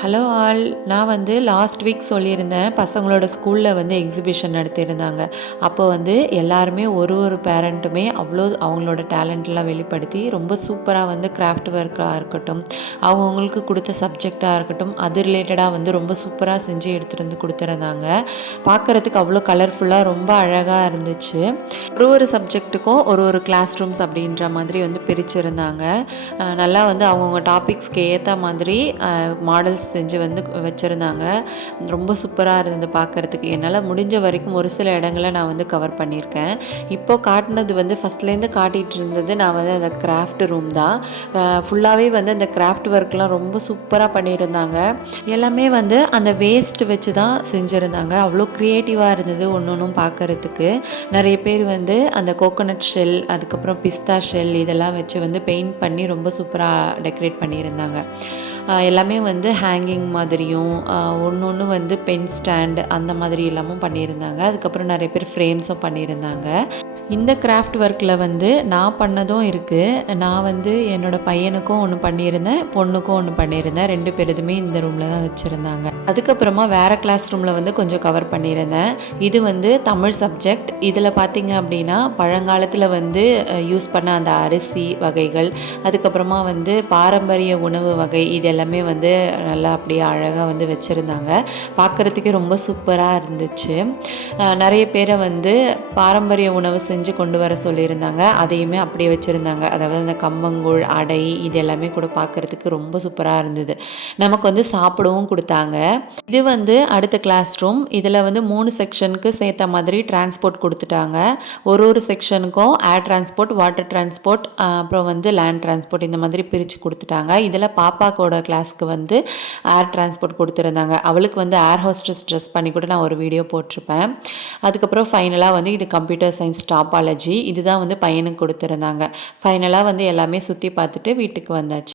Hello all. நான் வந்து last week சொல்லியிருந்தேன், பசங்களோட ஸ்கூலில் வந்து எக்ஸிபிஷன் நடத்தியிருந்தாங்க. அப்போ வந்து எல்லாருமே ஒரு பேரண்ட்டுமே அவ்வளோ அவங்களோட டேலண்ட்லாம் வெளிப்படுத்தி ரொம்ப சூப்பராக வந்து கிராஃப்ட் ஒர்க்காக இருக்கட்டும், அவங்கவுங்களுக்கு கொடுத்த சப்ஜெக்டாக இருக்கட்டும், அது ரிலேட்டடாக வந்து ரொம்ப சூப்பராக செஞ்சு எடுத்துகிட்டு வந்து கொடுத்துருந்தாங்க. பார்க்குறதுக்கு அவ்வளோ கலர்ஃபுல்லாக ரொம்ப அழகாக இருந்துச்சு. ஒரு சப்ஜெக்ட்டுக்கும் ஒரு கிளாஸ் ரூம்ஸ் அப்படின்ற மாதிரி வந்து பிரிச்சிருந்தாங்க. நல்லா வந்து அவங்கவுங்க டாபிக்ஸ்க்கு ஏற்ற மாதிரி மாடல்ஸ் செஞ்சு வந்து வச்சுருந்தாங்க. ரொம்ப சூப்பராக இருந்தது பார்க்குறதுக்கு. என்னால் முடிஞ்ச வரைக்கும் ஒரு சில இடங்கள நான் வந்து கவர் பண்ணியிருக்கேன். இப்போ காட்டினது வந்து ஃபஸ்ட்லேருந்து காட்டிகிட்டு இருந்தது நான் வந்து அந்த கிராஃப்ட் ரூம் தான். ஃபுல்லாகவே வந்து அந்த கிராஃப்ட் ஒர்க்லாம் ரொம்ப சூப்பராக பண்ணியிருந்தாங்க. எல்லாமே வந்து அந்த வேஸ்ட் வச்சு தான் செஞ்சுருந்தாங்க. அவ்வளோ க்ரியேட்டிவாக இருந்தது ஒன்றும் பார்க்குறதுக்கு. நிறைய பேர் வந்து அந்த கோகோனட் ஷெல், அதுக்கப்புறம் பிஸ்தா ஷெல் இதெல்லாம் வச்சு வந்து பெயிண்ட் பண்ணி ரொம்ப சூப்பராக டெக்கரேட் பண்ணியிருந்தாங்க. எல்லாமே வந்து ஹேங்கிங் மாதிரியும் ஒன்று வந்து பென் ஸ்டாண்ட் அந்த மாதிரி எல்லாமும் பண்ணியிருந்தாங்க. அதுக்கப்புறம் நிறைய பேர் ஃப்ரேம்ஸும் பண்ணியிருந்தாங்க. இந்த கிராஃப்ட் ஒர்க்கில் வந்து நான் பண்ணதும் இருக்குது. நான் வந்து என்னோடய பையனுக்கும் ஒன்று பண்ணியிருந்தேன், பொண்ணுக்கும் ஒன்று பண்ணியிருந்தேன். 2 பேருதுமே இந்த ரூமில் தான் வச்சுருந்தாங்க. அதுக்கப்புறமா வேறு கிளாஸ் ரூமில் வந்து கொஞ்சம் கவர் பண்ணியிருந்தேன். இது வந்து தமிழ் சப்ஜெக்ட். இதில் பார்த்திங்க அப்படின்னா பழங்காலத்தில் வந்து யூஸ் பண்ண அந்த அரிசி வகைகள், அதுக்கப்புறமா வந்து பாரம்பரிய உணவு வகை, இது எல்லாமே வந்து நல்லா அப்படியே அழகாக வந்து வச்சுருந்தாங்க. பார்க்குறதுக்கே ரொம்ப சூப்பராக இருந்துச்சு. நிறைய பேரை வந்து பாரம்பரிய உணவு செஞ்சு கொண்டு வர சொல்லியிருந்தாங்க. அதையுமே அப்படியே வச்சுருந்தாங்க. அதாவது அந்த கம்பங்கூழ், அடை இது எல்லாமே கூட பார்க்குறதுக்கு ரொம்ப சூப்பராக இருந்தது. நமக்கு வந்து சாப்பிடவும் கொடுத்தாங்க. இது வந்து அடுத்த கிளாஸ் ரூம். இதில் வந்து 3 செக்ஷனுக்கு சேர்த்த மாதிரி டிரான்ஸ்போர்ட் கொடுத்துட்டாங்க. ஒரு செக்ஷனுக்கும் ஏர் டிரான்ஸ்போர்ட், வாட்டர் டிரான்ஸ்போர்ட், அப்புறம் வந்து லேண்ட் டிரான்ஸ்போர்ட் இந்த மாதிரி பிரித்து கொடுத்துட்டாங்க. இதில் பாப்பாக்கோட கிளாஸ்க்கு வந்து ஏர் டிரான்ஸ்போர்ட் கொடுத்துருந்தாங்க. அவளுக்கு வந்து ஏர் ஹோஸ்டஸ் ட்ரெஸ் பண்ணி கூட நான் ஒரு வீடியோ போட்டிருப்பேன். அதுக்கப்புறம் ஃபைனலாக வந்து இது கம்ப்யூட்டர் சயின்ஸ் டாப்பாலஜி இதுதான் வந்து பையனுக்கு கொடுத்துருந்தாங்க. ஃபைனலாக வந்து எல்லாமே சுற்றி பார்த்துட்டு வீட்டுக்கு வந்தாச்சு.